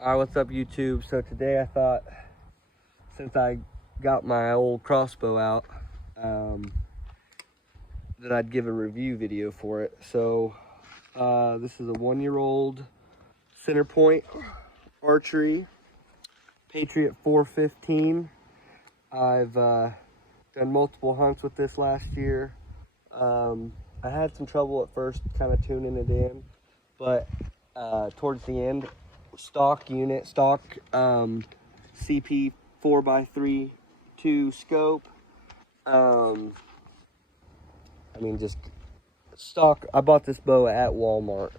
Alright, what's up YouTube? So today I thought, since I got my old crossbow out, that I'd give a review video for it. So this is a 1-year-old center point archery Patriot 415. I've done multiple hunts with this last year. I had some trouble at first kind of tuning it in, but towards the end, stock unit, CP 4x3 2 scope. I mean, just stock. I bought this bow at Walmart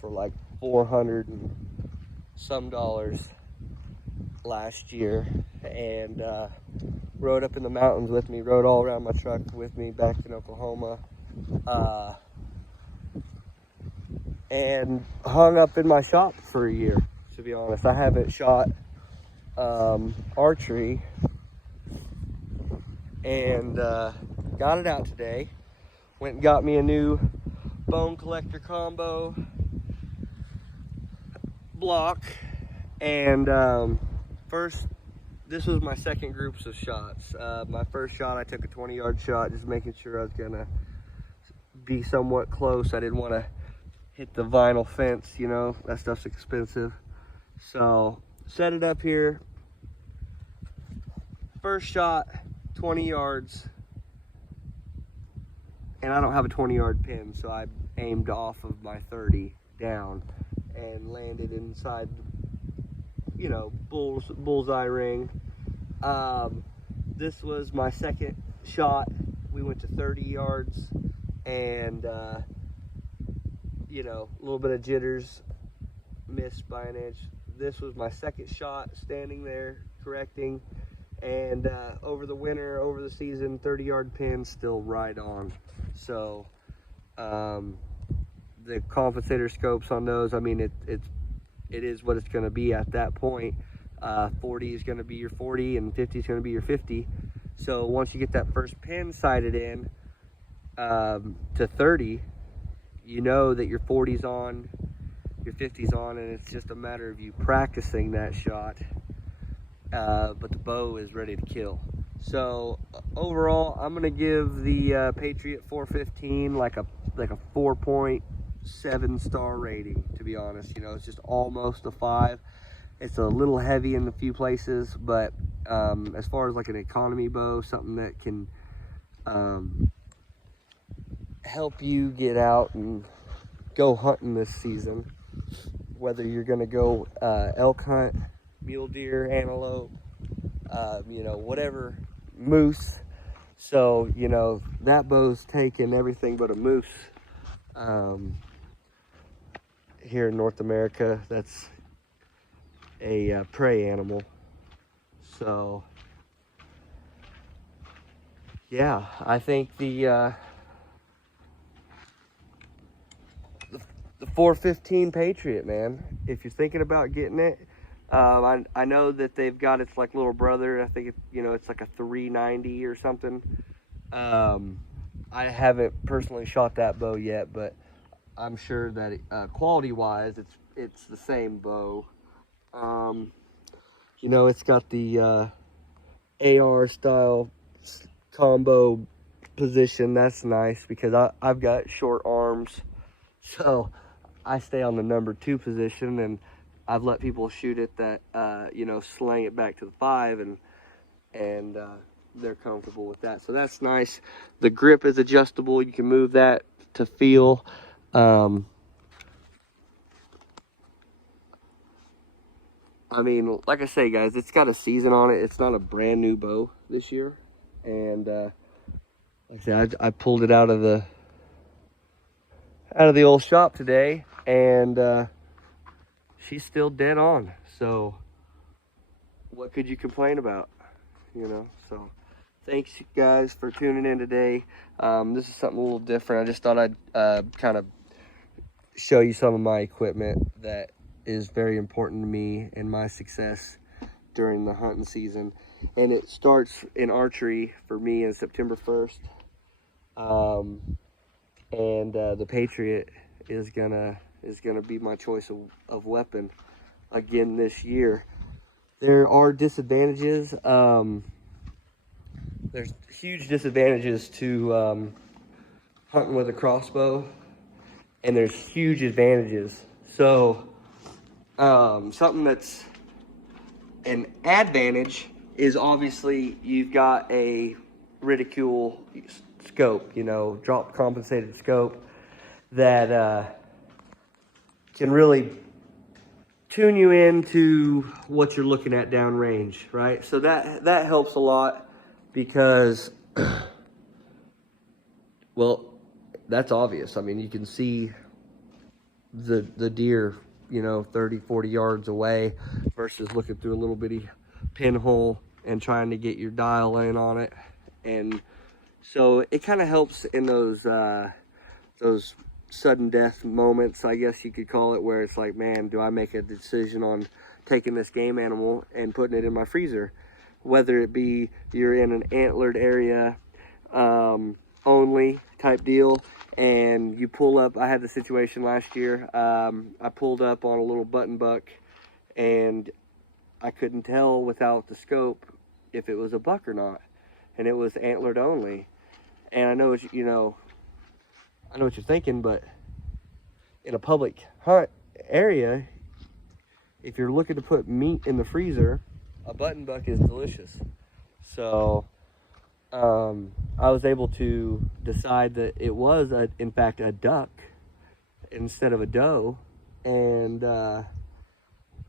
for like $400 and some last year, and rode up in the mountains with me, rode all around my truck with me back in Oklahoma, and hung up in my shop for a year. To be honest, I haven't shot archery, and got it out today. Went and got me a new bone collector combo block, and this was my second groups of shots. My first shot, I took a 20-yard shot, just making sure I was gonna be somewhat close. I didn't want to hit the vinyl fence, you know, that stuff's expensive. So set it up here. First shot, 20 yards, and I don't have a 20-yard pin, so I aimed off of my 30 down and landed inside, you know, bullseye ring. This was my second shot. We went to 30 yards, and you know, a little bit of jitters, missed by an inch. This was my second shot, standing there correcting, and over the winter, over the season, 30-yard pin still right on. So the compensator scopes on those, I mean, it is what it's going to be at that point. 40 is going to be your 40, and 50 is going to be your 50. So once you get that first pin sighted in to 30, you know that your 40's on, your 50's on, and it's just a matter of you practicing that shot. But the bow is ready to kill. So overall, I'm gonna give the Patriot 415 like a 4.7 star rating, to be honest. You know, it's just almost a 5. It's a little heavy in a few places, but as far as like an economy bow, something that can help you get out and go hunting this season, whether you're gonna go elk hunt, mule deer, antelope, you know, whatever, moose. So, you know, that bow's taking everything but a moose here in North America. That's a prey animal. So yeah, I think the 415 Patriot, man, if you're thinking about getting it, I know that they've got its like little brother. I think you know, it's like a 390 or something. I haven't personally shot that bow yet, but I'm sure that quality wise it's the same bow. You know, it's got the AR style combo position. That's nice because I've got short arms, so I stay on the number 2 position, and I've let people shoot it that you know, slang it back to the 5, and they're comfortable with that. So that's nice. The grip is adjustable. You can move that to feel. I mean, like I say, guys, it's got a season on it. It's not a brand new bow this year, and like I said, I pulled it out of the old shop today, and she's still dead on. So what could you complain about, you know? So thanks guys for tuning in today. This is something a little different. I just thought I'd kind of show you some of my equipment that is very important to me and my success during the hunting season. And it starts in archery for me in September 1st. And the Patriot is gonna be my choice of weapon again this year. There are disadvantages. There's huge disadvantages to hunting with a crossbow, and there's huge advantages. So something that's an advantage is obviously you've got a reticule scope, you know, drop compensated scope that can really tune you into what you're looking at downrange, right? So that helps a lot because, well, that's obvious. I mean, you can see the deer, you know, 30, 40 yards away versus looking through a little bitty pinhole and trying to get your dial in on it. And so it kind of helps in those sudden death moments, I guess you could call it, where it's like, man, do I make a decision on taking this game animal and putting it in my freezer? Whether it be you're in an antlered area only type deal, and you pull up. I had the situation last year. I pulled up on a little button buck, and I couldn't tell without the scope if it was a buck or not, and it was antlered only. And I know it's, you know, I know what you're thinking, but in a public hunt area, if you're looking to put meat in the freezer, a button buck is delicious. So I was able to decide that it was, in fact, a duck instead of a doe, and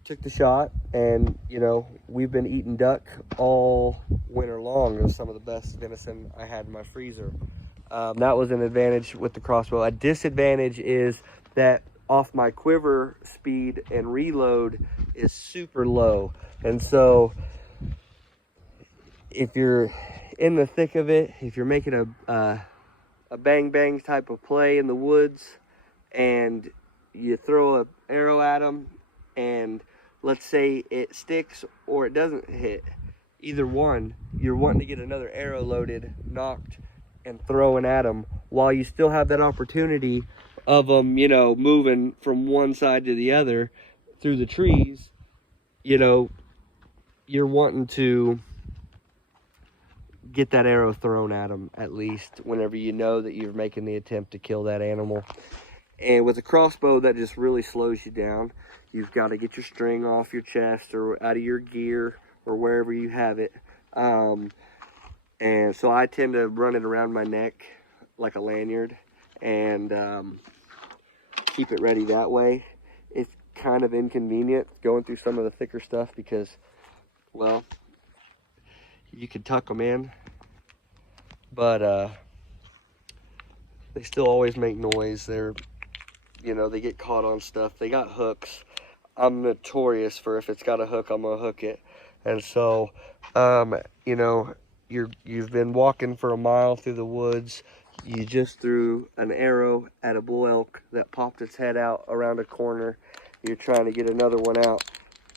took the shot. And, you know, we've been eating duck all winter long. It was some of the best venison I had in my freezer. That was an advantage with the crossbow. A disadvantage is that off my quiver speed and reload is super low. And so if you're in the thick of it, if you're making a bang bang type of play in the woods and you throw an arrow at them and let's say it sticks or it doesn't hit, either one, you're wanting to get another arrow loaded, nocked, and throwing at them while you still have that opportunity of them, you know, moving from one side to the other through the trees. You know, you're wanting to get that arrow thrown at them at least whenever you know that you're making the attempt to kill that animal. And with a crossbow, that just really slows you down. You've got to get your string off your chest or out of your gear or wherever you have it. And so I tend to run it around my neck like a lanyard and keep it ready that way. It's kind of inconvenient going through some of the thicker stuff because, well, you could tuck them in, but they still always make noise. They're, you know, they get caught on stuff. They got hooks. I'm notorious for if it's got a hook, I'm gonna hook it. And so, you know, you've been walking for a mile through the woods. You just threw an arrow at a bull elk that popped its head out around a corner. You're trying to get another one out,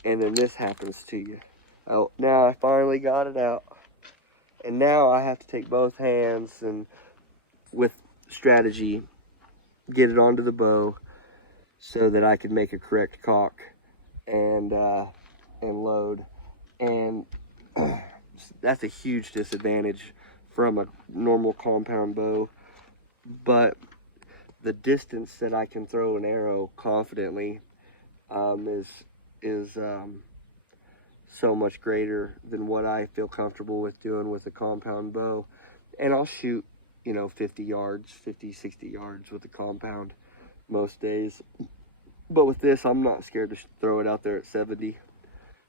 and then this happens to you. Oh, now I finally got it out, and now I have to take both hands and, with strategy, get it onto the bow so that I can make a correct cock and load. And that's a huge disadvantage from a normal compound bow, but the distance that I can throw an arrow confidently is so much greater than what I feel comfortable with doing with a compound bow. And I'll shoot, you know, 50 yards, 50, 60 yards with the compound most days. But with this, I'm not scared to throw it out there at 70,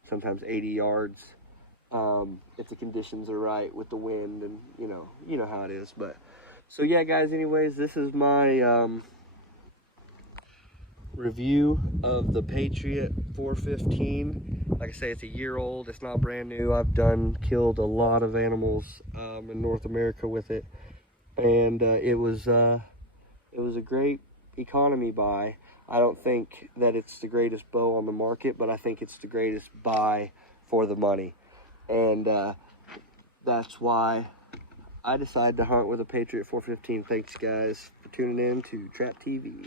sometimes 80 yards. If the conditions are right with the wind and, you know how it is. But so yeah, guys, anyways, this is my review of the Patriot 415. Like I say, it's a year old. It's not brand new. I've killed a lot of animals in North America with it, and it was a great economy buy. I don't think that it's the greatest bow on the market, but I think it's the greatest buy for the money. And that's why I decided to hunt with a Patriot 415. Thanks, guys, for tuning in to Trap TV.